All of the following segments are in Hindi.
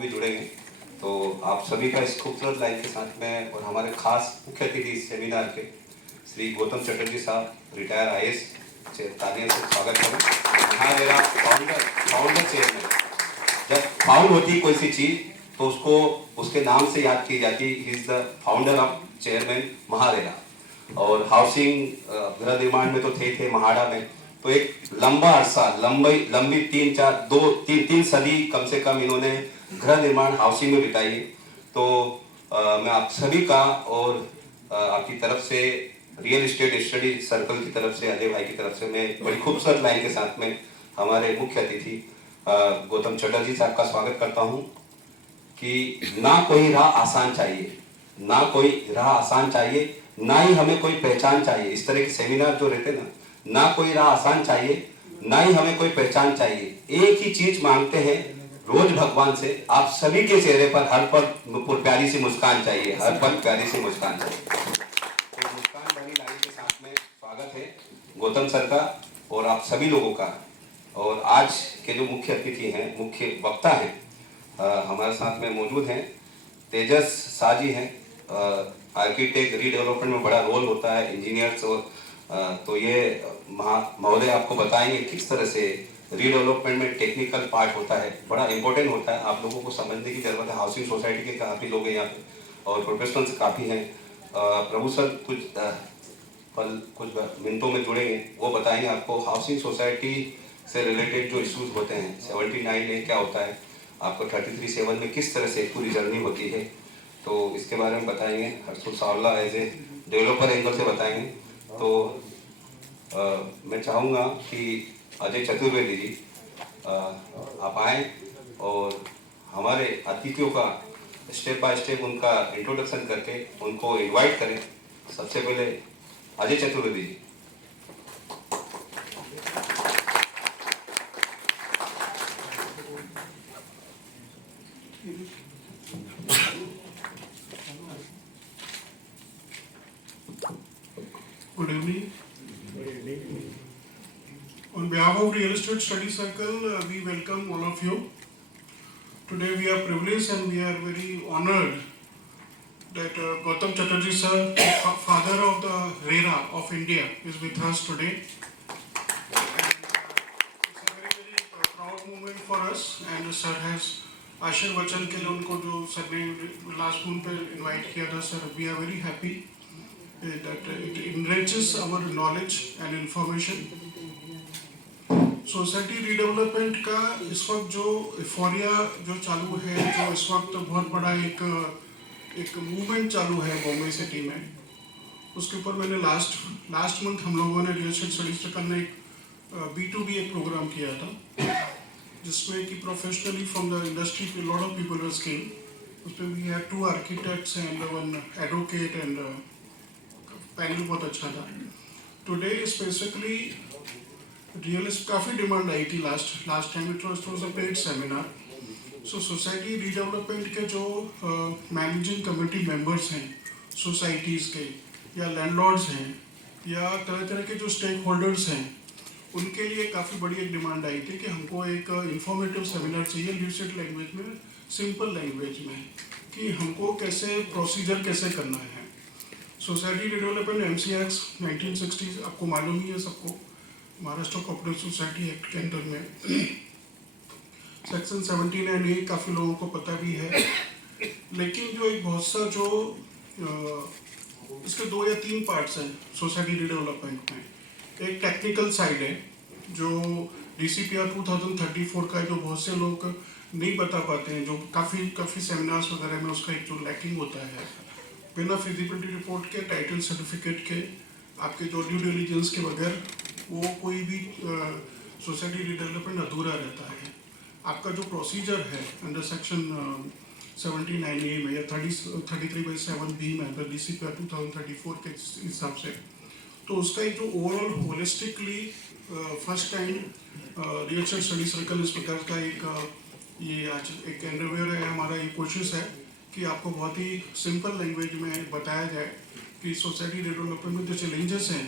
भी जुड़ेंगे। तो आप सभी का इस खूबसूरत लाइन के साथ में और हमारे खास मुख्य अतिथि इस सेमिनार के श्री गौतम चटर्जी साहब, रिटायर IAS, तालियों से स्वागत करें। MahaRERA founder chairman. जब फाउंड होती कोई सी चीज तो उसको उसके नाम से याद की जाती। He is the founder of chairman MahaRERA. और हाउसिंग गृह निर्माण में तो थे महाड़ा में, तो एक लंबा अरसा लंबी 3 सदी कम से कम इन्होंने गृह निर्माण हाउसिंग में बिताई। तो मैं आप सभी का और आपकी तरफ से रियल एस्टेट स्टडी सर्कल की तरफ से, अजय भाई की तरफ से मैं बड़ी खूबसूरत लाइन के साथ में हमारे मुख्य अतिथि गौतम चटर्जी साहब का स्वागत करता हूं कि ना कोई राह आसान चाहिए, ना कोई राह आसान चाहिए, ना ही हमें कोई पहचान चाहिए। इस तरह के सेमिनार जो रहते ना कोई राह आसान चाहिए, ना ही हमें कोई पहचान चाहिए। एक ही चीज मांगते हैं रोज भगवान से, आप सभी के चेहरे पर हर पल प्यारी सी मुस्कान चाहिए, हर पल प्यारी सी मुस्कान चाहिए। तो मुस्कान भरी लाइन के साथ में स्वागत है गौतम सर का और आप सभी लोगों का। और आज के जो मुख्य अतिथि हैं, मुख्य वक्ता हैं, हमारे साथ में मौजूद हैं। तेजस शाह जी हैं। आर्किटेक्ट रीडेवलपमेंट में बड़ा रोल होता है, इंजीनियर्स। और तो ये महोदय आपको बताएंगे किस तरह से रीडेवलपमेंट में टेक्निकल पार्ट होता है, बड़ा इंपॉर्टेंट होता है। आप लोगों को समझने की जरूरत है। हाउसिंग सोसाइटी के काफ़ी लोग हैं यहाँ पे और प्रोफेशनल्स काफ़ी हैं। प्रभु सर कुछ मिनटों में जुड़ेंगे, वो बताएंगे आपको हाउसिंग सोसाइटी से रिलेटेड जो इश्यूज होते हैं। 79A क्या होता है, आपको 33(7) में किस तरह से पूरी जर्नी होती है, तो इसके बारे में बताएंगे। हर्षुल सावला एज ए डेवलपर एंगल से बताएंगे। तो मैं चाहूँगा कि अजय चतुर्वेदी जी आप आएँ और हमारे अतिथियों का स्टेप बाय स्टेप उनका इंट्रोडक्शन करके उनको इनवाइट करें। सबसे पहले Ajay Chaturvedi ji. Good evening. On behalf of Real Estate Study Circle, we welcome all of you. Today we are privileged and we are very honored that Gautam Chatterjee sir, father of the RERA of India, is with us today. And it's a very proud moment for us. And sir has आशीर्वचन के लिए उनको जो सर ने लास्ट मून पे इनवाइट किया था, sir we are very happy that it enriches our knowledge and information. Society redevelopment का इस वक्त जो एफोरिया जो चालू है, जो इस वक्त बहुत बड़ा एक मूवमेंट चालू है बॉम्बे सिटी में, उसके ऊपर मैंने लास्ट मंथ हम लोगों ने रियल एस्टेट स्टडीज सर्कल ने एक B2B एक प्रोग्राम किया था, जिसमें कि professionally from the industry lot of people was came. उसमें we had 2 architects and 1 advocate and panel बहुत अच्छा था। टुडे स्पेसिफिकली काफ़ी डिमांड आई थी last time it was a paid seminar. So society redevelopment के जो मैनेजिंग कमेटी मेंबर्स हैं सोसाइटीज़ के, या लैंडलॉर्ड्स हैं, या तरह तरह के जो स्टेक होल्डर्स हैं, उनके लिए काफ़ी बड़ी एक डिमांड आई थी कि हमको एक इंफॉर्मेटिव सेमिनार चाहिए ल्यूसिड लैंग्वेज में, सिंपल लैंग्वेज में, कि हमको कैसे प्रोसीजर कैसे करना है। सोसाइटी रीडेवलपमेंट MC Act 1960 आपको मालूम ही है सबको, महाराष्ट्र कोऑपरेटिव सोसाइटी एक्ट के अंदर में सेक्शन 79A काफ़ी लोगों को पता भी है। लेकिन जो एक बहुत सा जो इसके 2 या 3 पार्ट्स हैं सोसाइटी रीडेवलपमेंट में। एक टेक्निकल साइड है जो DCPR 2034 का जो बहुत से लोग नहीं बता पाते हैं, जो काफ़ी सेमिनार्स वगैरह में उसका एक जो लैकिंग होता है, बिना फिजिबिलिटी रिपोर्ट के, टाइटल सर्टिफिकेट के, आपके जो ड्यू डिलीजेंस के बगैर वो कोई भी सोसाइटी रीडेवलपमेंट अधूरा रहता है। आपका जो प्रोसीजर है अंडर सेक्शन 79A में या 33/7B में अंदर DCPR 2034 के हिसाब से, तो उसका एक जो overall holistically first time real estate study circle इस प्रकार का एक ये आज एक एंडेवर है, हमारा ये कोशिश है कि आपको बहुत ही सिंपल लैंग्वेज में बताया जाए कि सोसाइटी डेवलपमेंट में जो चैलेंजेस हैं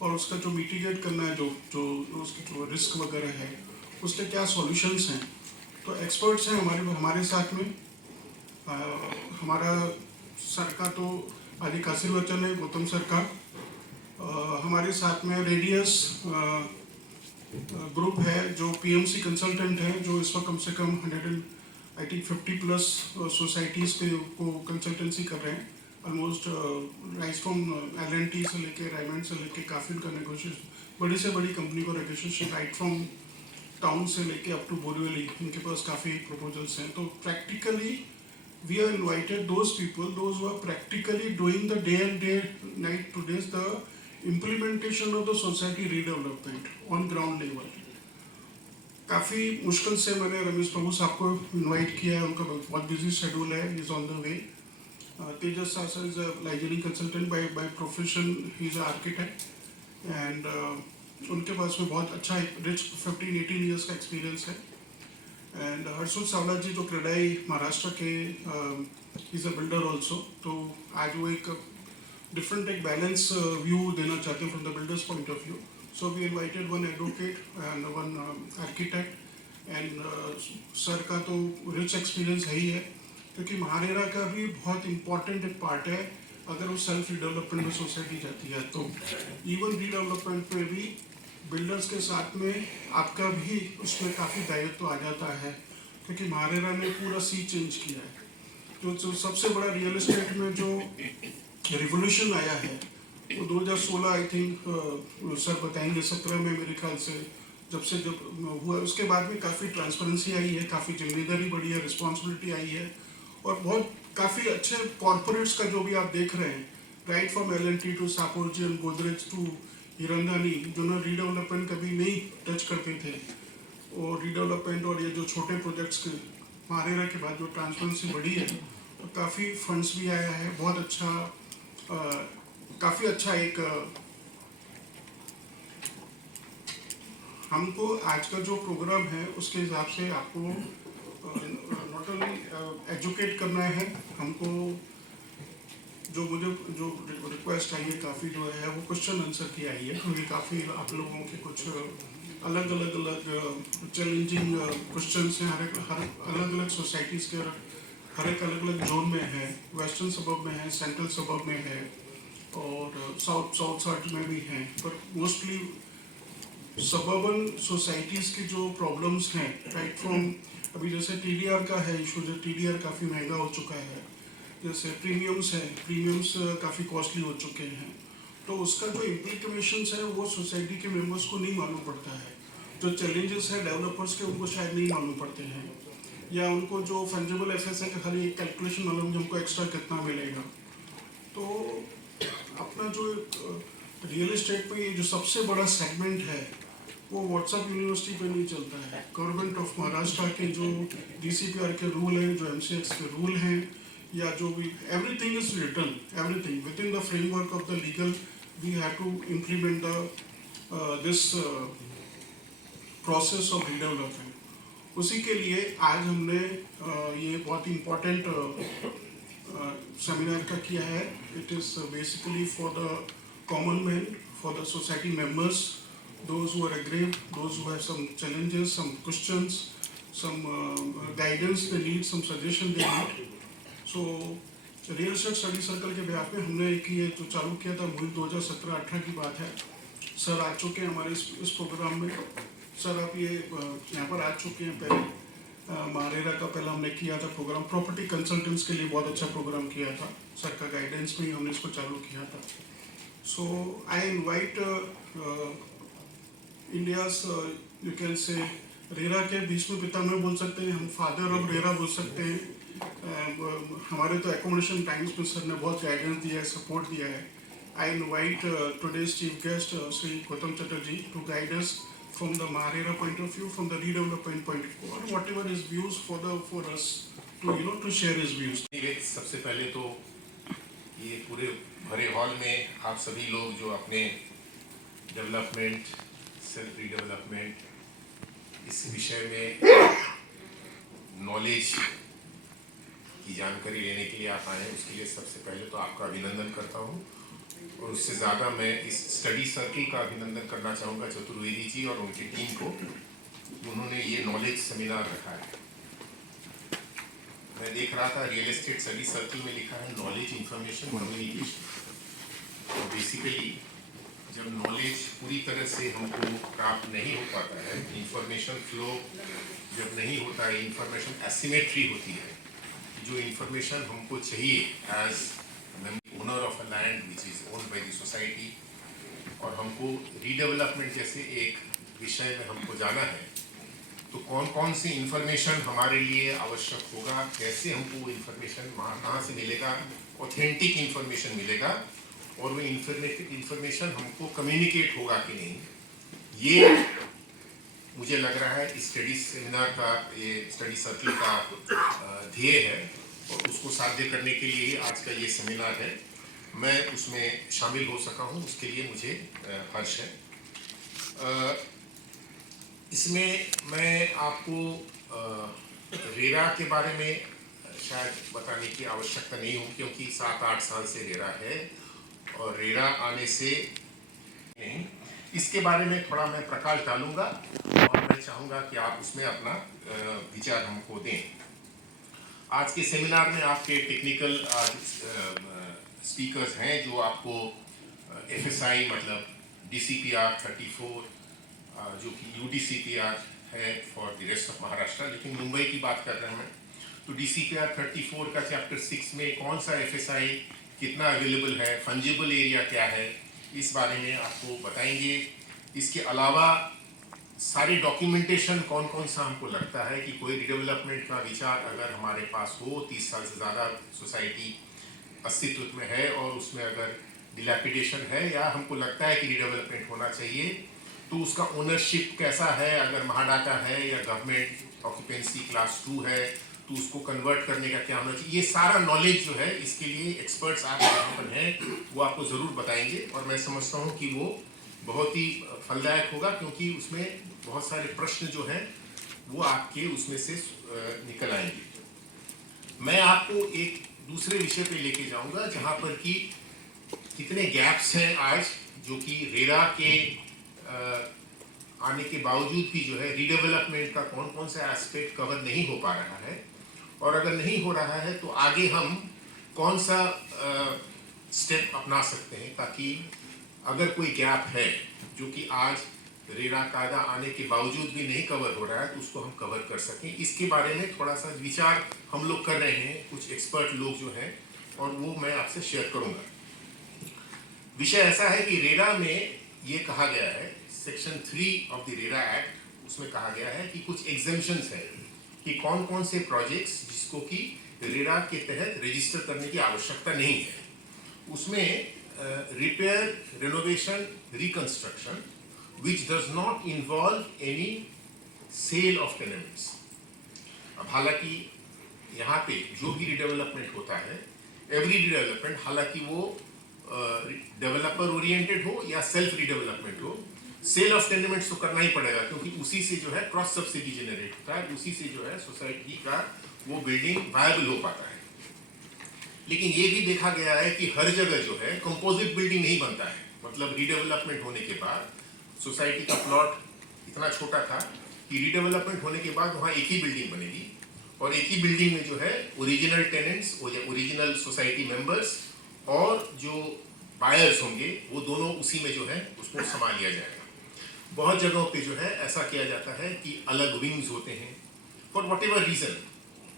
और उसका जो मिटिगेट करना है, जो उसकी जो रिस्क वगैरह है, उसके क्या सॉल्यूशंस हैं, तो एक्सपर्ट्स हैं हमारे साथ में। हमारा सर का तो अधिक आशीर्वचन है, गौतम सर का। हमारे साथ में रेडियस ग्रुप है जो पीएमसी कंसल्टेंट है, जो इस वक्त कम से कम 150+ सोसाइटीज़ को कंसल्टेंसी कर रहे हैं। ऑलमोस्ट राइट फ्रॉम LNT से लेके रायमंड से लेके काफ़ी उनका नेगोशिएशन, बड़ी से बड़ी कंपनी को नेगोशिएशन राइट फ्रॉम टाउन से लेके अप टू बोरीवली, उनके पास काफ़ी प्रपोजल्स हैं। तो practically we have invited those people, those who are practically doing the day and day night today's the implementation of the society redevelopment on ground level. काफ़ी मुश्किल से मैंने रमेश प्रभु साहब को इनवाइट किया है, उनका बहुत बिजी शेड्यूल है, is on the way. Tejas sir is a liaisoning consultant by profession, he is architect and उनके पास में बहुत अच्छा एक रिच 15-18 ईयर्स का एक्सपीरियंस है। एंड हर्षुल सावला जी जो क्रेडाई महाराष्ट्र के इज़ अ बिल्डर ऑल्सो। तो आज वो एक डिफरेंट एक बैलेंस व्यू देना चाहते हैं from the builders point of view. So we invited one advocate and one architect and sir का तो रिच एक्सपीरियंस है ही है, क्योंकि महारेरा का भी बहुत इम्पॉर्टेंट एक पार्ट है। अगर वो सेल्फ रिडेवलपमेंट में सोसाइटी जाती है तो इवन रीडेवलपमेंट में भी बिल्डर्स के साथ में आपका भी उसमें काफ़ी दायित्व आ जाता है, क्योंकि महारेरा ने पूरा सी चेंज किया है। जो सबसे बड़ा रियल एस्टेट में जो रिवोल्यूशन आया है वो 2016 आई थिंक सर बताएंगे, 17 में मेरे ख्याल से जब हुआ, उसके बाद में काफ़ी ट्रांसपेरेंसी आई है, काफ़ी जिम्मेदारी बढ़ी है, रिस्पॉन्सिबिलिटी आई है, और बहुत काफ़ी अच्छे कॉरपोरेट्स का जो भी आप देख रहे हैं, right from LNT to Shapoorji and Godrej to Hiranandani, जो ना रीडेवलपमेंट कभी नहीं टच करते थे, और रीडेवलपमेंट और ये जो छोटे प्रोजेक्ट्स के महारेरा के बाद जो ट्रांसपेरेंसी बढ़ी है, तो काफ़ी फंड्स भी आया है। बहुत अच्छा काफ़ी अच्छा एक हमको आज का जो प्रोग्राम है उसके हिसाब से आपको नॉट ओनली एजुकेट करना है, हमको मुझे जो रिक्वेस्ट आई है काफ़ी जो है वो क्वेश्चन आंसर की आई है, क्योंकि काफ़ी आप लोगों के कुछ अलग अलग चैलेंजिंग क्वेश्चंस हैं। हर अलग अलग सोसाइटीज़ के हर एक अलग अलग जोन में है, वेस्टर्न सबब में है, सेंट्रल सबब में है, और साउथ साइड में भी हैं, पर मोस्टली सबर्बन सोसाइटीज़ की जो प्रॉब्लम्स हैं, राइट फ्रॉम अभी जैसे TDR का है इशू, जो TDR काफ़ी महंगा हो चुका है, जैसे प्रीमियम्स हैं, प्रीमियम्स काफ़ी कॉस्टली हो चुके हैं, तो उसका जो इम्प्लीकेशंस है वो सोसाइटी के मेंबर्स को नहीं मालूम पड़ता है। जो चैलेंजेस है डेवलपर्स के उनको शायद नहीं मालूम पड़ते हैं, या उनको जो फंजिबल एसेट्स है कि खाली एक कैलकुलेशन मालूम हमको एक्स्ट्रा कितना मिलेगा। तो अपना जो रियल एस्टेट में ये जो सबसे बड़ा सेगमेंट है वो व्हाट्सएप यूनिवर्सिटी पे नहीं चलता है। गवर्नमेंट ऑफ महाराष्ट्र के जो DCPR के रूल हैं, जो MCX के रूल हैं, या जो भी everything is written, everything within the framework of the legal we have to implement the this process of redevelopment. उसी के लिए आज हमने ये बहुत इम्पोर्टेंट सेमिनार का किया है। It is basically for the common man, for the society members, those who are aggrieved, those who have some challenges, some questions, some guidance they need, some suggestion they need. So real estate study circle के ब्याह में हमने एक ये जो चालू किया था मुहिम 2017-18 की बात है। सर आ चुके हैं हमारे इस प्रोग्राम में। सर आप ये यहाँ पर आ चुके हैं। पहले महारेरा का पहला हमने किया था प्रोग्राम, प्रॉपर्टी कंसल्टेंट्स के लिए बहुत अच्छा प्रोग्राम किया था, सर का गाइडेंस में ही हमने इसको चालू किया था। So I invite India's you can say RERA के भीष्म पितामह बोल सकते हैं, हम फादर ऑफ रेरा बोल सकते हैं। हमारे तो एकोमोडेशन टाइम्स में सर ने बहुत गाइडेंस दिया है, सपोर्ट दिया है। I invite today's chief guest Shri Gautam Chatterjee to guide us from the MahaRERA point of view, from the redevelopment point of view, और whatever his views for us to share his views. सबसे पहले तो ये पूरे भरे हॉल में आप सभी लोग जो अपने डेवलपमेंट, सेल्फ रीडेवलपमेंट इस विषय में नॉलेज की जानकारी लेने के लिए आप आए हैं, उसके लिए सबसे पहले तो आपका अभिनंदन करता हूं, और उससे ज़्यादा मैं इस स्टडी सर्किल का अभिनंदन करना चाहूँगा चतुर्वेदी जी और उनकी टीम को। उन्होंने ये नॉलेज सेमिनार रखा है। मैं देख रहा था रियल एस्टेट स्टडी सर्कल में लिखा है नॉलेज इंफॉर्मेशन कम्युनिकेशन। और बेसिकली जब नॉलेज पूरी तरह से हमको प्राप्त नहीं हो पाता है, इंफॉर्मेशन फ्लो जब नहीं होता है, इंफॉर्मेशन एसिमेट्री होती है, जो इंफॉर्मेशन हमको चाहिए as owner of a land which is owned by the society, और हमको रीडेवलपमेंट जैसे एक विषय में हमको जाना है, तो कौन कौन सी इंफॉर्मेशन हमारे लिए आवश्यक होगा, कैसे हमको वो इंफॉर्मेशन कहाँ से मिलेगा, ऑथेंटिक इंफॉर्मेशन मिलेगा, और वो इंफॉर्मेशन हमको कम्युनिकेट होगा कि नहीं, ये मुझे लग रहा है इस स्टडी सेमिनार का, ये स्टडी सर्कल का ध्येय है, और उसको साध्य करने के लिए आज का ये सेमिनार है। मैं उसमें शामिल हो सका हूँ, उसके लिए मुझे हर्ष है। इसमें मैं आपको रेरा के बारे में शायद बताने की आवश्यकता नहीं हो, क्योंकि 7-8 साल से रेरा है, और रेरा आने से नहीं, इसके बारे में थोड़ा मैं प्रकाश डालूंगा, और मैं चाहूँगा कि आप उसमें अपना विचार हमको दें। आज के सेमिनार में आपके टेक्निकल स्पीकर्स हैं जो आपको FSI मतलब DCPR 34 जो कि UDCPR है for the rest of Maharashtra, लेकिन मुंबई की बात कर रहे हैं मैं, तो DCPR 34 का चैप्टर 6 में कौन सा FSI कितना अवेलेबल है, फंजिबल एरिया क्या है, इस बारे में आपको बताएंगे। इसके अलावा सारी डॉक्यूमेंटेशन कौन कौन सा हमको लगता है कि कोई रिडेवलपमेंट का विचार अगर हमारे पास हो, 30 साल से ज़्यादा सोसाइटी अस्तित्व में है और उसमें अगर डिलैपिडेशन है या हमको लगता है कि रिडेवलपमेंट होना चाहिए, तो उसका ओनरशिप कैसा है, अगर महाडाका है या गवर्नमेंट ऑक्यूपेंसी क्लास 2 है, तो उसको कन्वर्ट करने का क्या होना चाहिए, ये सारा नॉलेज जो है इसके लिए एक्सपर्ट्स आप हैं, वो आपको ज़रूर बताएंगे, और मैं समझता हूँ कि वो बहुत ही फलदायक होगा, क्योंकि उसमें बहुत सारे प्रश्न जो हैं वो आपके उसमें से निकल आएंगे। मैं आपको एक दूसरे विषय पे लेके जाऊंगा जहाँ पर कि कितने गैप्स हैं आज, जो कि रेरा के आने के बावजूद भी जो है रीडेवलपमेंट का कौन कौन सा एस्पेक्ट कवर नहीं हो पा रहा है, और अगर नहीं हो रहा है तो आगे हम कौन सा स्टेप अपना सकते हैं, ताकि अगर कोई गैप है जो कि आज रेरा कायदा आने के बावजूद भी नहीं कवर हो रहा है, तो उसको हम कवर कर सकें। इसके बारे में थोड़ा सा विचार हम लोग कर रहे हैं, कुछ एक्सपर्ट लोग जो हैं, और वो मैं आपसे शेयर करूंगा। विषय ऐसा है कि रेरा में ये कहा गया है, section 3 of the RERA act, उसमें कहा गया है कि कुछ एग्जेम्पशंस है कि कौन कौन से प्रोजेक्ट्स जिसको कि रेरा के तहत रजिस्टर करने की आवश्यकता नहीं है। उसमें repair, renovation, reconstruction which does not involve any sale of tenements। अब हालांकि यहाँ पे जो भी रिडेवलपमेंट होता है, एवरी रिडेवलपमेंट, हालांकि वो डेवलपर ओरिएंटेड हो या सेल्फ रिडेवलपमेंट हो, सेल ऑफ टेनेमेंट्स तो करना ही पड़ेगा, क्योंकि उसी से जो है क्रॉस सब्सिडी जनरेट होता है, उसी से जो है सोसाइटी का वो बिल्डिंग वायबल हो पाता है। लेकिन ये भी देखा गया है कि हर जगह जो है कंपोजिट बिल्डिंग नहीं बनता है, मतलब रीडेवलपमेंट होने के बाद सोसाइटी का प्लॉट इतना छोटा था कि रीडेवलपमेंट होने के बाद वहाँ एक ही बिल्डिंग बनेगी, और एक ही बिल्डिंग में जो है original tenants, original society members और जो बायर्स होंगे वो दोनों उसी में जो है उसको संभाल लिया जाएगा। बहुत जगहों पे जो है ऐसा किया जाता है कि अलग विंग्स होते हैं फॉर वट एवर रीज़न,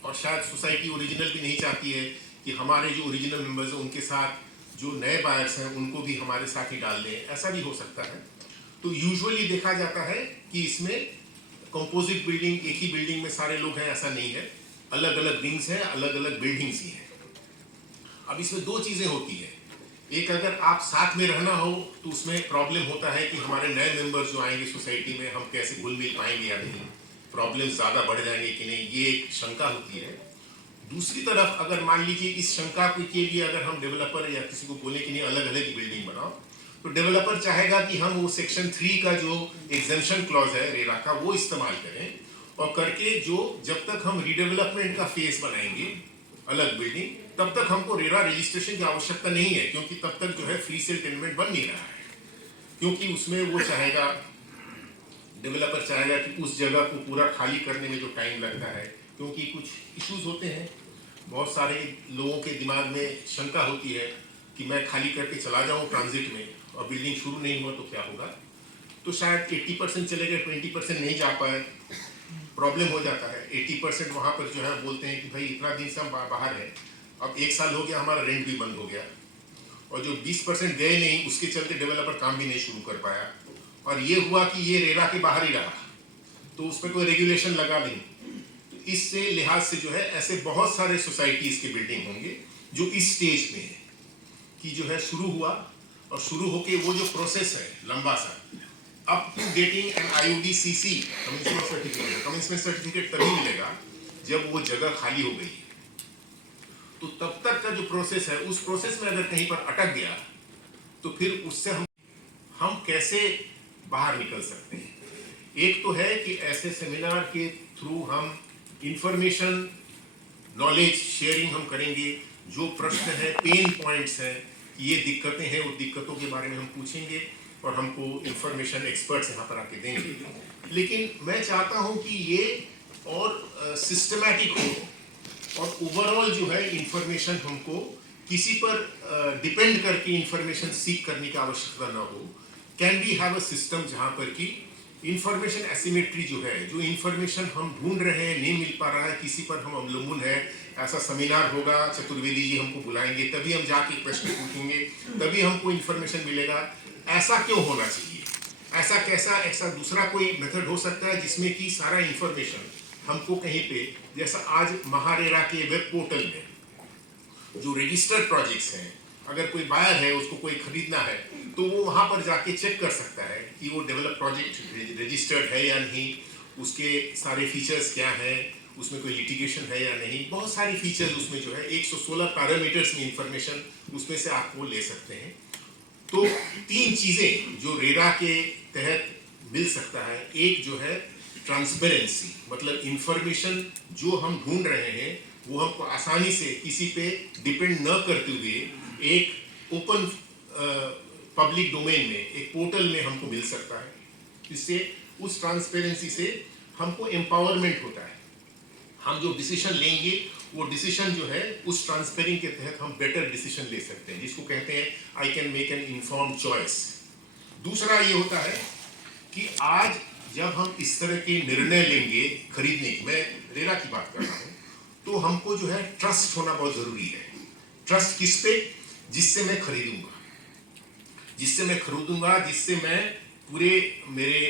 और शायद सोसाइटी ओरिजिनल भी नहीं चाहती है कि हमारे जो ओरिजिनल मेंबर्स हैं उनके साथ जो नए बायर्स हैं उनको भी हमारे साथ ही डाल दें, ऐसा भी हो सकता है। तो यूजुअली देखा जाता है कि इसमें कंपोजिट बिल्डिंग, एक ही बिल्डिंग में सारे लोग हैं, ऐसा नहीं है, अलग अलग विंग्स हैं, अलग अलग बिल्डिंग्स ही हैं। अब इसमें दो चीज़ें होती हैं, एक अगर आप साथ में रहना हो तो उसमें प्रॉब्लम होता है कि हमारे नए मेंबर्स जो आएंगे सोसाइटी में हम कैसे घुल मिल पाएंगे या नहीं, प्रॉब्लम ज़्यादा बढ़ जाएंगे कि नहीं, ये एक शंका होती है। दूसरी तरफ अगर मान लीजिए इस शंका के लिए अगर हम डेवलपर या किसी को बोले कि नहीं अलग अलग ही बिल्डिंग बनाओ, तो डेवलपर चाहेगा कि हम वो सेक्शन 3 का जो एग्जेम्पशन क्लॉज है रेरा का वो इस्तेमाल करें, और करके जो जब तक हम रीडेवलपमेंट का फेस बनाएंगे अलग बिल्डिंग, तब तक हमको रेरा रजिस्ट्रेशन की आवश्यकता नहीं है, क्योंकि तब तक जो है फ्री सेल टेनमेंट बन नहीं रहा है, क्योंकि उसमें वो चाहेगा, डेवलपर चाहेगा कि उस जगह को पूरा खाली करने में जो टाइम लगता है, क्योंकि कुछ इश्यूज होते हैं, बहुत सारे लोगों के दिमाग में शंका होती है कि मैं खाली करके चला जाऊं ट्रांजिट में और बिल्डिंग शुरू नहीं हुआ तो क्या होगा। तो शायद 80% चले गए, 20% नहीं जा पाए, प्रॉब्लम हो जाता है। 80% वहाँ पर जो है बोलते हैं कि भाई इतना दिन से हम बाहर हैं, अब 1 साल हो गया, हमारा रेंट भी बंद हो गया। और जो 20% गए नहीं, उसके चलते डेवलपर काम भी नहीं शुरू कर पाया। और ये हुआ कि ये रेरा के बाहर ही रहा, तो उस पर कोई रेगुलेशन लगा नहीं। तो इससे लिहाज से जो है ऐसे बहुत सारे सोसाइटीज़ के बिल्डिंग होंगे जो इस स्टेज में है कि जो है शुरू हुआ, और शुरू होके वो जो प्रोसेस है लंबा सा, up to getting an IUDCC commencement certificate. Commencement certificate तभी मिलेगा जब वो जगह खाली हो गई। तो तब तक का जो प्रोसेस है, उस प्रोसेस में अगर कहीं पर अटक गया तो फिर उससे हम कैसे बाहर निकल सकते हैं। एक तो है कि ऐसे सेमिनार के थ्रू हम इंफॉर्मेशन, नॉलेज शेयरिंग हम करेंगे। जो प्रश्न है, पेन पॉइंट्स हैं, ये दिक्कतें हैं, उन दिक्कतों के बारे में हम पूछेंगे और हमको इंफॉर्मेशन एक्सपर्ट्स यहाँ पर आके देंगे। लेकिन मैं चाहता हूँ कि ये और सिस्टमैटिक हो, और ओवरऑल जो है इंफॉर्मेशन हमको किसी पर डिपेंड करके इंफॉर्मेशन सीख करने की आवश्यकता ना हो। Can we have a system जहाँ पर कि इंफॉर्मेशन एसिमेट्री जो है, जो इंफॉर्मेशन हम ढूंढ रहे हैं नहीं मिल पा रहा है, किसी पर हम अवलंबन है, ऐसा सेमिनार होगा, चतुर्वेदी जी हमको बुलाएंगे, तभी हम जाके प्रश्न पूछेंगे, तभी हमको इंफॉर्मेशन मिलेगा। ऐसा क्यों होना चाहिए? ऐसा दूसरा कोई मेथड हो सकता है जिसमें कि सारा इंफॉर्मेशन हमको कहीं पे, जैसा आज महारेरा के वेब पोर्टल में जो रजिस्टर्ड प्रोजेक्ट्स हैं, अगर कोई बायर है, उसको कोई खरीदना है, तो वो वहाँ पर जाके चेक कर सकता है कि वो डेवलप प्रोजेक्ट रजिस्टर्ड है या नहीं, उसके सारे फीचर्स क्या हैं, उसमें कोई लिटिगेशन है या नहीं। बहुत सारी फीचर्स उसमें जो है 116 पैरामीटर्स में इंफॉर्मेशन उसमें से आप वो ले सकते हैं। तो 3 चीज़ें जो रेरा के तहत मिल सकता है। एक जो है ट्रांसपेरेंसी, मतलब इंफॉर्मेशन जो हम ढूंढ रहे हैं वो हमको आसानी से किसी पे डिपेंड न करते हुए एक ओपन पब्लिक डोमेन में, एक पोर्टल में हमको मिल सकता है। इससे उस ट्रांसपेरेंसी से हमको एम्पावरमेंट होता है। हम जो डिसीजन लेंगे वो डिसीजन जो है उस ट्रांसपेरेंसी के तहत हम बेटर डिसीजन ले सकते हैं, जिसको कहते हैं I can make an informed choice. दूसरा ये होता है कि आज जब हम इस तरह के निर्णय लेंगे खरीदने की, मैं रेरा की बात कर रहा हूँ, तो हमको जो है ट्रस्ट होना बहुत जरूरी है। ट्रस्ट किस पे? जिससे मैं खरीदूंगा, जिससे मैं पूरे मेरे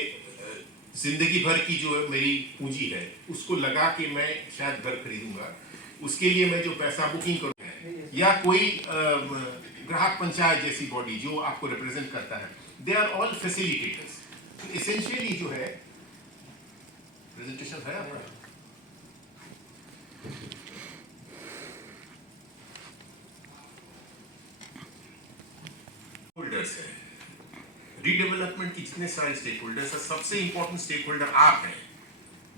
जिंदगी भर की जो मेरी पूंजी है उसको लगा के मैं शायद घर खरीदूंगा। उसके लिए मैं जो पैसा बुकिंग करूँगा, या कोई ग्राहक पंचायत जैसी बॉडी जो आपको रिप्रेजेंट करता है, दे आर ऑल फैसिलिटेटर्स। तो एसेंशियली जो है, प्रेजेंटेशन है आपका, होल्डर्स है रीडेवलपमेंट की। जितने सारे स्टेक होल्डर्स है, सबसे इंपॉर्टेंट स्टेक होल्डर आप हैं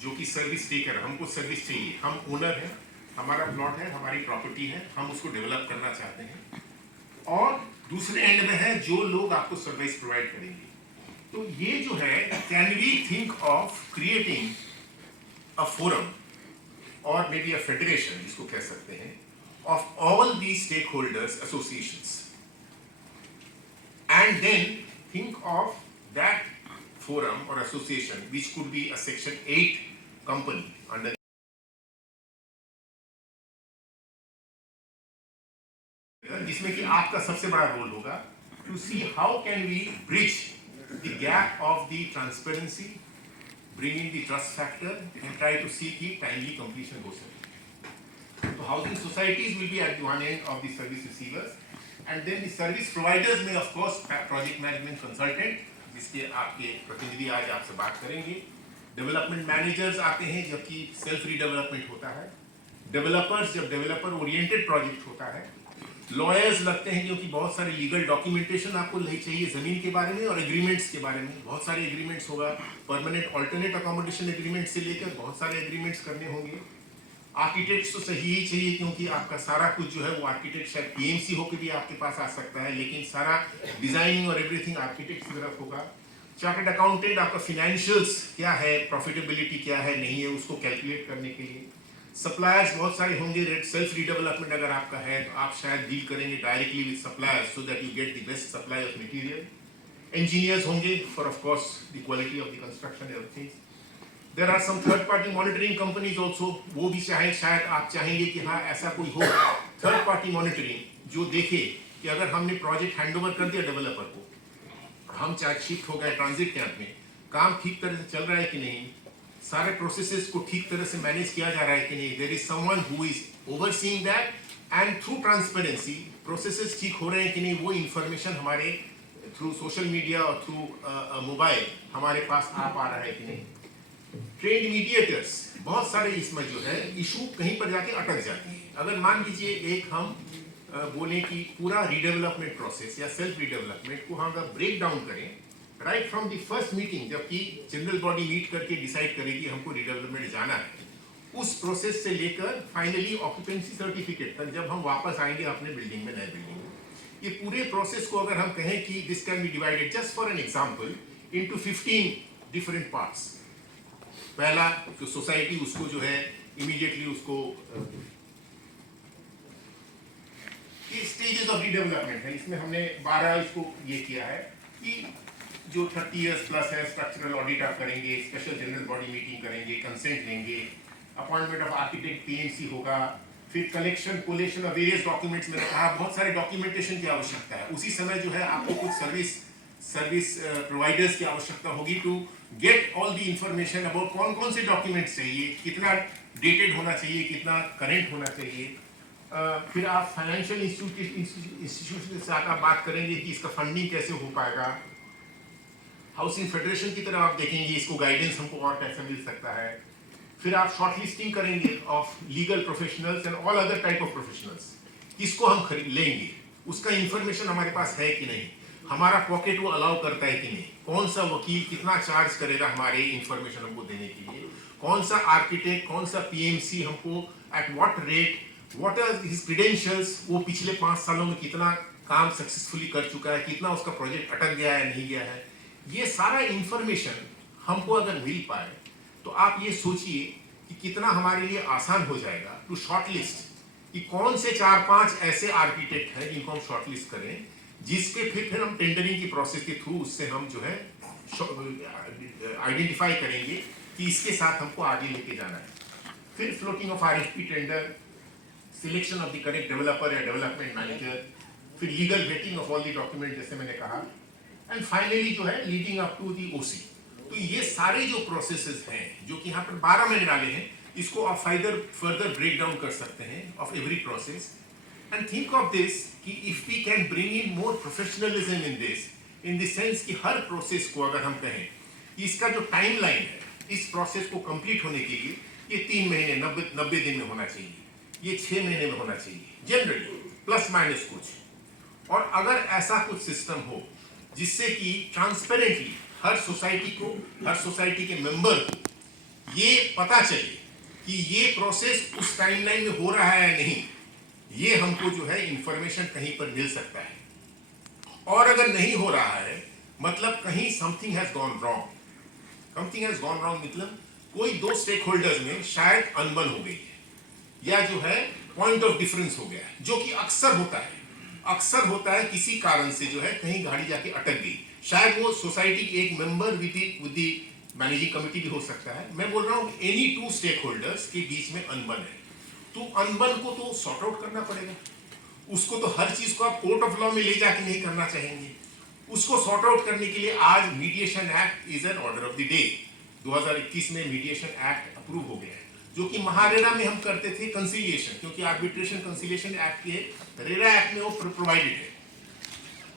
जो कि सर्विस टेकर। हमको सर्विस चाहिए, हम ओनर हैं, हमारा प्लॉट है, हमारी प्रॉपर्टी है, हम उसको डेवलप करना चाहते हैं। और दूसरे एंड में है जो लोग आपको सर्विस प्रोवाइड करेंगे। तो ये जो है, can we think of creating a forum और मे बी अ फेडरेशन, जिसको कह सकते हैं, of all the stakeholders associations, and then think of that forum or association which could be a Section 8 company under, जिसमें कि आपका सबसे बड़ा रोल होगा to see how can we bridge the gap of the transparency, bring in the trust factor and try to see कि timely completion हो सके। तो housing societies will be at one end of the service receivers, and then the service providers में of course project management consultant, जिसके आपके प्रतिनिधि आज आपसे बात करेंगे। डेवलपमेंट मैनेजर्स आते हैं जबकि सेल्फ रीडेवलपमेंट होता है। डेवलपर्स जब डेवलपर ओरिएंटेड प्रोजेक्ट होता है। लॉयर्स लगते हैं क्योंकि बहुत सारे लीगल डॉक्यूमेंटेशन आपको नहीं चाहिए ज़मीन के बारे में और एग्रीमेंट्स के बारे में। बहुत सारे एग्रीमेंट्स होगा, परमानेंट ऑल्टरनेट अकोमोडेशन एग्रीमेंट से लेकर बहुत सारे एग्रीमेंट्स करने होंगे। आर्किटेक्ट्स तो सही ही चाहिए क्योंकि आपका सारा कुछ जो है वो आर्किटेक्ट शायद PMC होकर भी आपके पास आ सकता है, लेकिन सारा डिजाइनिंग और एवरीथिंग आर्किटेक्ट की तरफ होगा। चार्टर्ड अकाउंटेंट आपका फिनेंशियल्स क्या है, प्रॉफिटेबिलिटी क्या है नहीं है, उसको कैलकुलेट करने के लिए। सप्लायर्स बहुत सारे होंगे, सेल्फ रीडेवलपमेंट अगर आपका है तो आप शायद डील करेंगे directly with suppliers so that you get the best supply of material. Engineers होंगे for of course the quality of the construction everything. There are some third party monitoring companies also, वो भी शायद आप चाहेंगे कि हाँ ऐसा कोई हो थर्ड पार्टी मॉनिटरिंग जो देखे कि अगर हमने प्रोजेक्ट हैंडओवर कर दिया डेवलपर को, हम चाहे शिफ्ट हो गए ट्रांजिट कैंप में, काम ठीक तरह से चल रहा है कि नहीं, सारे प्रोसेसेस को ठीक तरह से मैनेज किया जा रहा है कि नहीं, there is someone who is overseeing that, and through transparency processes ठीक हो रहे हैं कि नहीं, वो इंफॉर्मेशन हमारे थ्रू सोशल मीडिया और थ्रू मोबाइल हमारे पास आ पा रहा है कि नहीं। ट्रेड मीडिएटर्स बहुत सारे इसमें जो है इशू कहीं पर जाके अटक जाते हैं। अगर मान लीजिए एक हम बोलें कि पूरा रीडेवलपमेंट प्रोसेस या सेल्फ रीडेवलपमेंट को हम अगर ब्रेक डाउन करें right from the first meeting, जबकि जनरल बॉडी मीट करके डिसाइड करेगी हमको रीडेवलपमेंट जाना है, उस प्रोसेस से लेकर फाइनली ऑक्यूपेंसी सर्टिफिकेट तक जब हम वापस आएंगे अपने बिल्डिंग में, नए बिल्डिंग में, ये पूरे प्रोसेस को अगर हम कहें कि this can be divided just for an example into 15 different parts. पहला जो सोसाइटी उसको जो है इमीडिएटली उसको स्टेजेस ऑफ रीडेवलपमेंट है, इसमें हमने 12 इसको ये किया है कि जो 30 इयर्स प्लस है स्ट्रक्चरल ऑडिट आप करेंगे, स्पेशल जनरल बॉडी मीटिंग करेंगे, कंसेंट लेंगे, अपॉइंटमेंट ऑफ आर्किटेक्ट पीएमसी होगा, फिर collection coalition of various documents. मैंने कहा बहुत सारे डॉक्यूमेंटेशन की आवश्यकता है, उसी समय जो है आपको कुछ सर्विस प्रोवाइडर्स की आवश्यकता होगी to get all the information about कौन कौन से डॉक्यूमेंट्स चाहिए, कितना डेटेड होना चाहिए, कितना करेंट होना चाहिए। फिर आप फाइनेंशियल इंस्टीट्यूशन के साथ आप बात करेंगे कि इसका फंडिंग कैसे हो पाएगा। हाउसिंग फेडरेशन की तरफ आप देखेंगे इसको गाइडेंस हमको और कैसे मिल सकता है। फिर आप शॉर्ट लिस्टिंग करेंगे of legal professionals and all other type of professionals, किसको हम खरीद लेंगे, उसका इंफॉर्मेशन हमारे पास है कि नहीं, हमारा पॉकेट वो अलाउ करता है कि नहीं, कौन सा वकील कितना चार्ज करेगा हमारे इंफॉर्मेशन हमको देने के लिए, कौन सा आर्किटेक्ट, कौन सा पीएमसी हमको at what rate, what are his credentials, वो पिछले 5 सालों में कितना काम सक्सेसफुली कर चुका है, कितना उसका प्रोजेक्ट अटक गया है नहीं गया है, ये सारा इंफॉर्मेशन हमको अगर मिल पाए तो आप ये सोचिए कि कितना हमारे लिए आसान हो जाएगा टू शॉर्टलिस्ट कि कौन से 4-5 ऐसे आर्किटेक्ट हैं जिनको हम शॉर्टलिस्ट करें, जिसके फिर हम टेंडरिंग की प्रोसेस के थ्रू उससे हम जो है आइडेंटिफाई करेंगे कि इसके साथ हमको आगे लेके जाना है। फिर floating of RFP tender, selection of the correct developer या डेवलपमेंट मैनेजर, फिर legal waiting of all the document जैसे मैंने कहा, एंड फाइनली जो है लीडिंग अप टू दी ओसी। तो ये सारे जो प्रोसेसेस हैं जो कि यहाँ पर 12 मैंने डाले हैं, इसको आप फर्दर ब्रेक डाउन कर सकते हैं of every process and think of this कि if we can bring in more professionalism in this, in the sense कि हर प्रोसेस को अगर हम कहें इसका जो टाइमलाइन है इस प्रोसेस को कंप्लीट होने के लिए ये 3 महीने 90 दिन में होना चाहिए, ये 6 महीने में होना चाहिए जनरली, प्लस माइनस कुछ। और अगर ऐसा कुछ सिस्टम हो जिससे कि ट्रांसपेरेंटली हर सोसाइटी के मेंबर को ये पता चले कि ये प्रोसेस उस टाइमलाइन में हो रहा है या नहीं, ये हमको जो है इंफॉर्मेशन कहीं पर मिल सकता है। और अगर नहीं हो रहा है मतलब कहीं something has gone wrong. Something has gone wrong मतलब कोई 2 स्टेक होल्डर्स में शायद अनबन हो गई है या जो है पॉइंट ऑफ डिफरेंस हो गया है, जो कि अक्सर होता है किसी कारण से जो है कहीं गाड़ी जाके अटक गई, शायद वो सोसाइटी के एक member with the managing committee भी हो सकता है। मैं बोल रहा हूँ एनी 2 स्टेक होल्डर्स के बीच में अनबन है, तो अनबन को तो सॉर्ट आउट करना पड़ेगा। उसको तो हर चीज को आप कोर्ट ऑफ लॉ में ले जाके नहीं करना चाहेंगे, उसको सॉर्ट आउट करने के लिए आज mediation act is an order of the day. 2021 में मीडिएशन एक्ट अप्रूव हो गया है, जो कि महारेरा में हम करते थे कंसिलिएशन, क्योंकि आर्बिट्रेशन कंसिलिएशन एक्ट के रेरा एक्ट में वो प्रोवाइडेड है।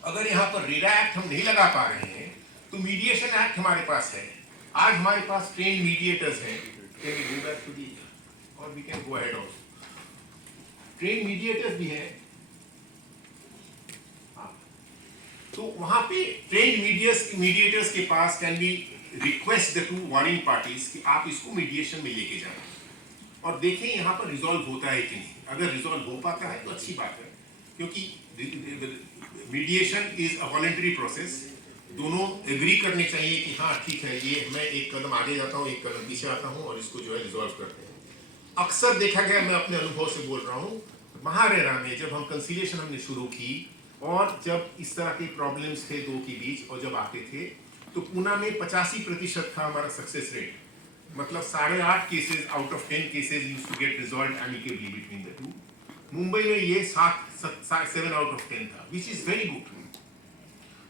अगर यहाँ पर रेरा एक्ट हम नहीं लगा पा रहे हैं तो मीडिएशन एक्ट हमारे पास है। आज हमारे पास ट्रेन मीडिएटर्स हैं, और we can go ahead also, train mediators भी हैं। तो वहां पे ट्रेन मीडिएटर्स के पास can be request the 2 warning parties कि आप इसको मीडिएशन में लेके जाएं और देखें यहाँ पर रिजॉल्व होता है कि नहीं। अगर रिजॉल्व हो पाता है तो अच्छी बात है, क्योंकि mediation is a voluntary process. दोनों एग्री करने चाहिए कि हाँ ठीक है, ये मैं एक कदम आगे जाता हूँ, एक कदम पीछे आता हूँ और इसको जो है रिजॉल्व करते हैं। अक्सर देखा गया, मैं अपने अनुभव से बोल रहा हूँ, महारेरा में जब हम कंसीलिएशन हमने शुरू की और जब इस तरह के प्रॉब्लम्स थे दो के बीच और जब आते थे, तो पूना में 85% था हमारा सक्सेस रेट। मतलब 8.5 cases out of 10 cases used to get resolved amicably between the two. Mumbai में ये 7 आउट ऑफ 10 था, विच इज वेरी गुड।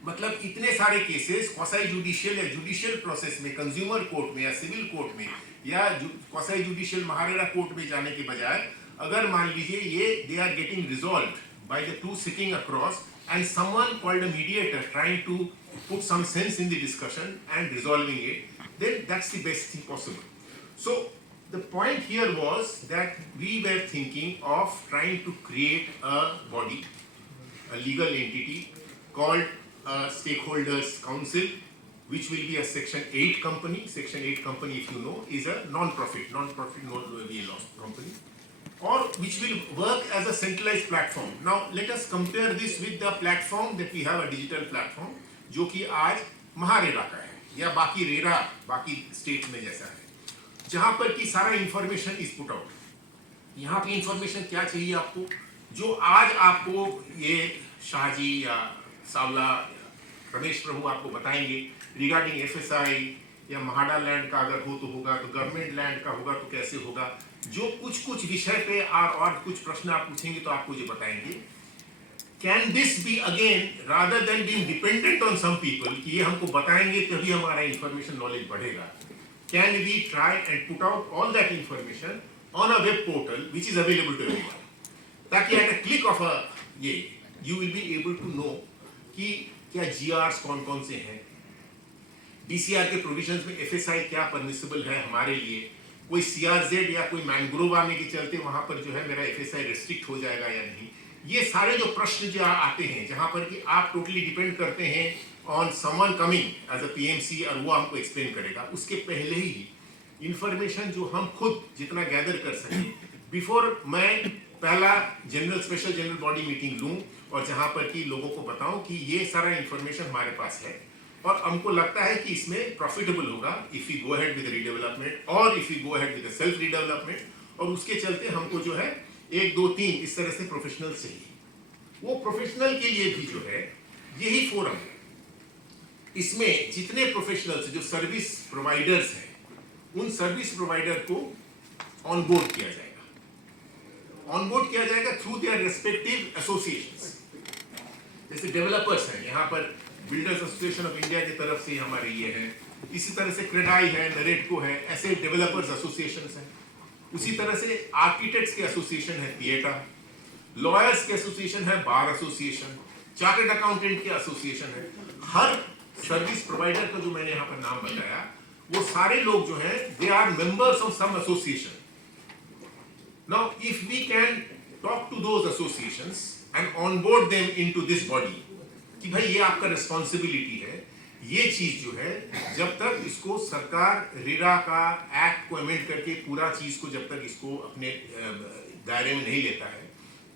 मतलब इतने सारे केसेस क्वासाई जुडिशियल या जुडिशियल प्रोसेस में, कंज्यूमर कोर्ट में या सिविल कोर्ट में या क्वासाई जुडिशियल महारेरा कोर्ट में जाने के बजाय अगर मान लीजिए ये they are getting resolved by the two sitting across and someone called a mediator trying to put some sense in the discussion and resolving it, then that's the best thing possible. So the point here was that we were thinking of trying to create a body, a legal entity called a stakeholders council, which will be a section 8 company. Section 8 company, if you know, is a non-profit not a loss company, or which will work as a centralized platform. Now let us compare this with the platform that we have, a digital platform जो कि आज महारेरा का है या बाकी रेरा बाकी स्टेट में जैसा है, जहां पर कि सारा इंफॉर्मेशन इज पुट आउट। यहाँ पे इंफॉर्मेशन क्या चाहिए आपको, जो आज आपको ये शाहजी या सावला रमेश प्रभु आपको बताएंगे रिगार्डिंग एफएसआई या महाडा लैंड का अगर हो तो होगा, तो गवर्नमेंट लैंड का होगा तो कैसे होगा, जो कुछ विषय पे और कुछ प्रश्न आप पूछेंगे तो आपको जो बताएंगे। Can this be again, rather than being dependent on some people कि ये हमको बताएंगे तभी हमारा information knowledge बढ़ेगा, can we try and put out all that information on a web portal which is available to everyone, ताकि at a click of a ये you will be able to know कि क्या GRs कौन-कौन से हैं, DCR के provisions में FSI क्या permissible है हमारे लिए, कोई CRZ या कोई मैंग्रोव आने के चलते वहाँ पर जो है मेरा FSI restrict हो जाएगा या नहीं। ये सारे जो प्रश्न जो आते हैं जहां पर कि आप टोटली डिपेंड करते हैं on someone coming as a PMC और वो हमको एक्सप्लेन करेगा, उसके पहले ही इंफॉर्मेशन जो हम खुद जितना गैदर कर सकें बिफोर मैं पहला स्पेशल जनरल बॉडी मीटिंग लूं और जहां पर कि लोगों को बताऊं कि ये सारा इंफॉर्मेशन हमारे पास है और हमको लगता है कि इसमें प्रॉफिटेबल होगा if you go ahead with redevelopment और if you go ahead with self redevelopment, और उसके चलते हमको जो है 1 2 3 इस तरह से प्रोफेशनल चाहिए। वो प्रोफेशनल के लिए भी जो है यही फोरम है, इसमें जितने प्रोफेशनल्स जो सर्विस प्रोवाइडर्स हैं उन सर्विस प्रोवाइडर को ऑनबोर्ड किया जाएगा थ्रू देयर रेस्पेक्टिव एसोसिएशंस। जैसे डेवलपर्स हैं, यहाँ पर बिल्डर्स एसोसिएशन ऑफ इंडिया की तरफ से हमारे ये है, इसी तरह से क्रेडाई है, नरेटको है, ऐसे डेवलपर्स एसोसिएशंस हैं। उसी तरह से आर्किटेक्ट्स के एसोसिएशन है पिएटा, लॉयर्स के एसोसिएशन है बार एसोसिएशन, चार्टर्ड अकाउंटेंट के एसोसिएशन है। हर सर्विस प्रोवाइडर का जो मैंने यहाँ पर नाम बताया वो सारे लोग जो हैं they are members of some association. Now if we can talk to those associations and onboard them into this body कि भाई ये आपका रिस्पॉन्सिबिलिटी है, ये चीज जो है जब तक इसको सरकार रेरा का एक्ट को अमेंड करके पूरा चीज को जब तक इसको अपने दायरे में नहीं लेता है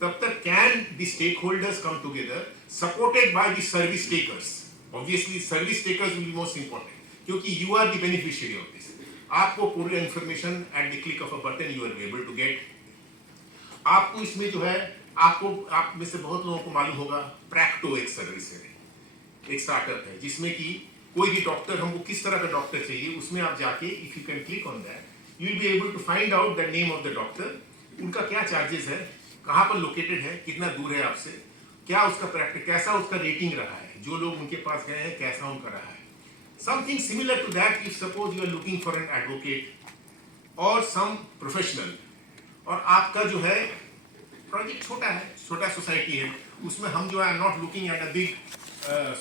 तब तक can the stakeholders come together supported by the service takers. Obviously service takers will be most important क्योंकि you are the beneficiary of this. आपको पूरी information at the click of a button you are able to get. आपको इसमें जो है आप में से बहुत लोगों को मालूम होगा प्रैक्टो एक सर्विस है, एक स्टार्टअप है जिसमें कि कोई भी डॉक्टर, हमको किस तरह का डॉक्टर चाहिए उसमें आप जाके if you can click on that you will be able to find out the name of the doctor, उनका क्या चार्जेस है, कहाँ पर लोकेटेड है, कितना दूर है आपसे, क्या उसका प्रैक्टिस, कैसा उसका रेटिंग रहा है, जो लोग उनके पास गए हैं कैसा उनका रहा है। Something similar to that if suppose you are looking for an advocate और सम प्रोफेशनल और आपका जो है प्रोजेक्ट छोटा है, छोटा सोसाइटी है, उसमें हम जो है not looking at a big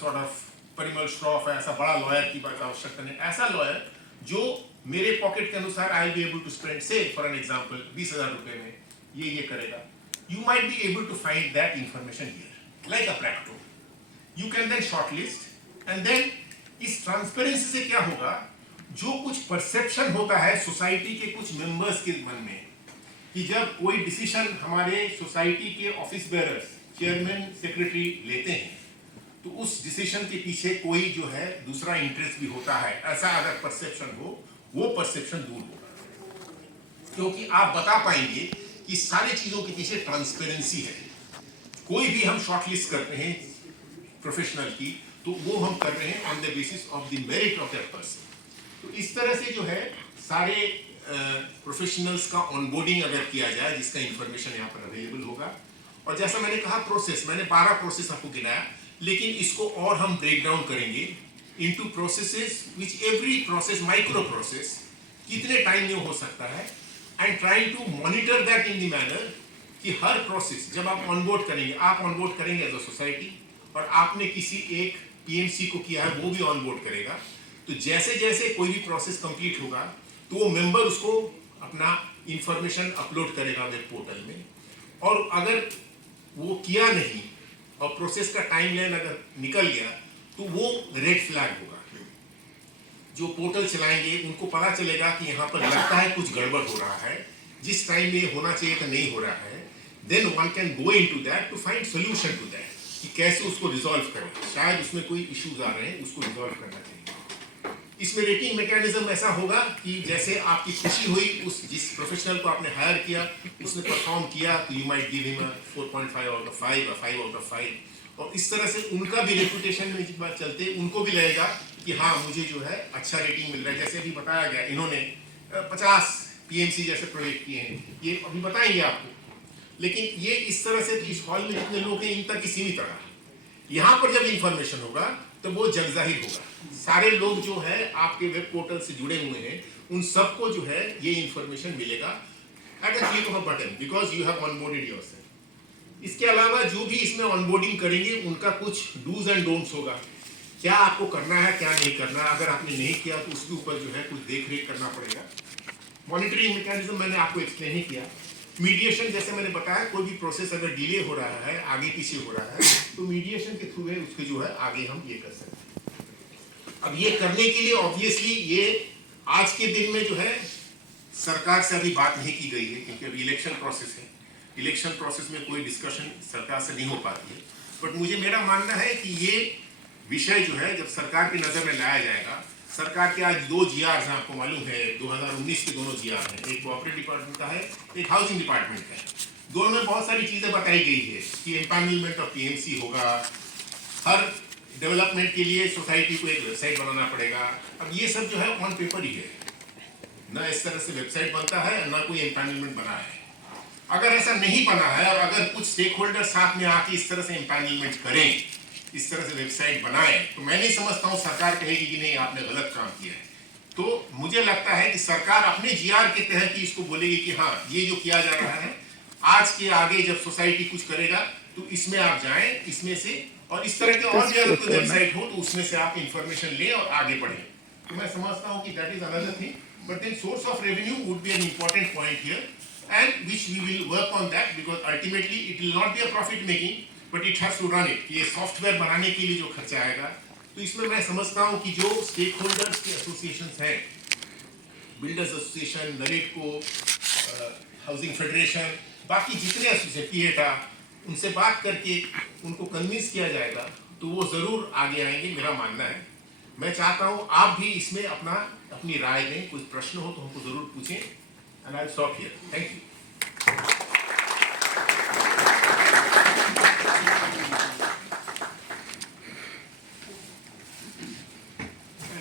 sort of Parimal Shroff है, ऐसा बड़ा लॉयर की बात आवश्यकता नहीं, ऐसा लॉयर जो मेरे पॉकेट के अनुसार I will be able to spend say for an example 20,000 रुपए में ये करेगा। You might be able to find that information here like a Practo. You can then shortlist and then इस ट्रांसपेरेंसी से क्या होगा, जो कुछ परसेप्शन होता है सोसाइटी के कुछ मेंबर्स के मन में कि जब कोई डिसीजन हमारे सोसाइटी के ऑफिस बेयरर्स, चेयरमैन, सेक्रेटरी लेते हैं तो उस डिसीजन के पीछे कोई जो है दूसरा इंटरेस्ट भी होता है, ऐसा अगर परसेप्शन हो वो परसेप्शन दूर होगा। क्योंकि आप बता पाएंगे कि सारी चीजों के पीछे ट्रांसपेरेंसी है। कोई भी हम शॉर्टलिस्ट करते हैं प्रोफेशनल की, तो वो हम कर रहे हैं on the basis of the merit of that person. तो इस तरह से जो है सारे प्रोफेशनल्स का ऑनबोर्डिंग अगर किया जाए, जिसका इंफॉर्मेशन यहाँ पर अवेलेबल होगा। और जैसा मैंने कहा प्रोसेस, मैंने 12 प्रोसेस आपको गिनाया, लेकिन इसको और हम ब्रेक डाउन करेंगे into processes, which every process, micro process कितने टाइम में हो सकता है, and trying to monitor that in the manner कि हर प्रोसेस जब आप ऑनबोर्ड करेंगे, आप ऑनबोर्ड करेंगे एज अ सोसाइटी, और आपने किसी एक पीएमसी को किया है, वो भी ऑनबोर्ड करेगा। तो जैसे जैसे कोई भी प्रोसेस कंप्लीट होगा, तो वो मेंबर उसको अपना इंफॉर्मेशन अपलोड करेगा वेब पोर्टल में। और अगर वो किया नहीं और प्रोसेस का टाइमलाइन अगर निकल गया, तो वो रेड फ्लैग होगा। जो पोर्टल चलाएंगे उनको पता चलेगा कि यहाँ पर लगता है कुछ गड़बड़ हो रहा है, जिस टाइम में होना चाहिए था नहीं हो रहा है। Then one can go into that to find solution to that, कि कैसे उसको रिजॉल्व करें। शायद उसमें कोई इश्यूज आ रहे हैं, उसको रिजॉल्व करना चाहिए। इसमें रेटिंग मैकेनिज्म ऐसा होगा कि जैसे आपकी खुशी हुई उस जिस प्रोफेशनल को आपने हायर किया, उसने परफॉर्म किया, तो you might give him 4.5 out of 5 या 5 आउट ऑफ 5। और इस तरह से उनका भी रेपुटेशन में जिस बात चलते, उनको भी लगेगा कि हाँ, मुझे जो है अच्छा रेटिंग मिल रहा है। जैसे अभी बताया गया, इन्होंने 50 पीएमसी जैसे प्रोजेक्ट किए हैं, ये अभी बताएंगे आपको। लेकिन ये इस तरह से इस हॉल में जितने लोग हैं, इन तक ही सीमित रहा। यहाँ पर जब इंफॉर्मेशन होगा तो वो जग जाहिर होगा। सारे लोग जो है आपके वेब पोर्टल से जुड़े हुए हैं, उन सबको जो है ये इंफॉर्मेशन मिलेगा at a click of a button, because you have onboarded yourself. इसके अलावा जो भी इसमें ऑनबोर्डिंग करेंगे, उनका कुछ डूज एंड डोंट्स होगा, क्या आपको करना है, क्या नहीं करना है। अगर आपने नहीं किया तो उसके ऊपर जो है कुछ देख रेख करना पड़ेगा। मॉनिटरिंग मैकेनिज्म मैंने आपको एक्सप्लेन ही किया। मीडिएशन, जैसे मैंने बताया, कोई भी प्रोसेस अगर डिले हो रहा है, आगे पीछे हो रहा है, तो मीडिएशन के थ्रू है उसके जो है आगे हम ये कर सकते हैं। अब ये करने के लिए ऑब्वियसली ये आज के दिन में जो है सरकार से अभी बात नहीं की गई है, क्योंकि अभी इलेक्शन प्रोसेस है। इलेक्शन प्रोसेस में कोई डिस्कशन सरकार से नहीं हो पाती है। बट मुझे मेरा मानना है कि ये विषय जो है जब सरकार की नजर में लाया जाएगा, सरकार के आज 2 GR हैं, आपको मालूम है 2019 के दोनों GR हैं, एक कोऑपरेटिव डिपार्टमेंट का है, एक हाउसिंग डिपार्टमेंट का है। दोनों में बहुत सारी चीजें बताई गई है कि एम्पानलमेंट ऑफ पीएमसी होगा, हर डेवलपमेंट के लिए सोसाइटी को एक वेबसाइट बनाना पड़ेगा। अब ये सब जो है ऑन पेपर ही है, ना इस तरह से वेबसाइट बनता है, ना कोई एम्पानलमेंट बना है। अगर ऐसा नहीं बना है और अगर कुछ स्टेक होल्डर साथ में आके इस तरह से एम्पानलमेंट करें, इस तरह से वेबसाइट बनाए, तो मैं नहीं समझता हूं सरकार कहेगी कि नहीं आपने गलत काम किया है। तो मुझे लगता है कि सरकार अपने GR के तहत ही इसको बोलेगी कि हाँ, ये जो किया जा रहा है, आज के आगे जब सोसाइटी कुछ करेगा तो इसमें आप जाएं, इसमें से, और इस तरह के और भी अगर कोई वेबसाइट हो तो उसमें से आप इंफॉर्मेशन लें और आगे बढ़ें। तो मैं समझता हूँ कि that is another thing, but then source of revenue would be an important point here, and which we will work on that, because ultimately it will not be a profit making, but it has to run it. ये सॉफ्टवेयर बनाने के लिए जो खर्चा आएगा, तो इसमें मैं समझता हूँ कि जो स्टेक होल्डर्स के एसोसिएशंस हैं, बिल्डर्स एसोसिएशन, नरेटको, हाउसिंग फेडरेशन, बाकी जितने एसोसिएशन, पीएटा, उनसे बात करके उनको कन्विंस किया जाएगा तो वो जरूर आगे आएंगे, मेरा मानना है। मैं चाहता हूँ आप भी इसमें अपनी राय दें, कुछ प्रश्न हो तो हमको जरूर पूछें, and I stop here. Thank you.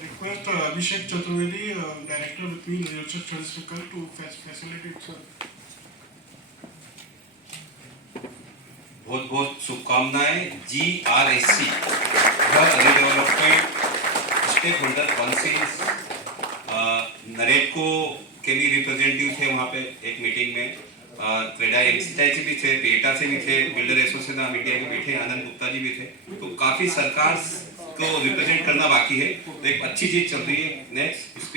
Request Abhishek Chaturvedi, Director with me, Research Circle, to facilitate, sir. बहुत बहुत शुभकामनाएं। GRSC, घर रीडेवलपमेंट स्टेक होल्डर काउंसिल, नरेटको के भी रिप्रेजेंटेटिव थे वहाँ पे एक मीटिंग में, क्रेडा एमसीआई से भी थे, पेटा से भी थे, बिल्डर एसोसिएशन ऑफ इंडिया के भी थे, आनंद गुप्ता जी भी थे। तो काफी सरकार को रिप्रेजेंट करना बाकी है, तो एक अच्छी चीज चल रही है। नेक्स्ट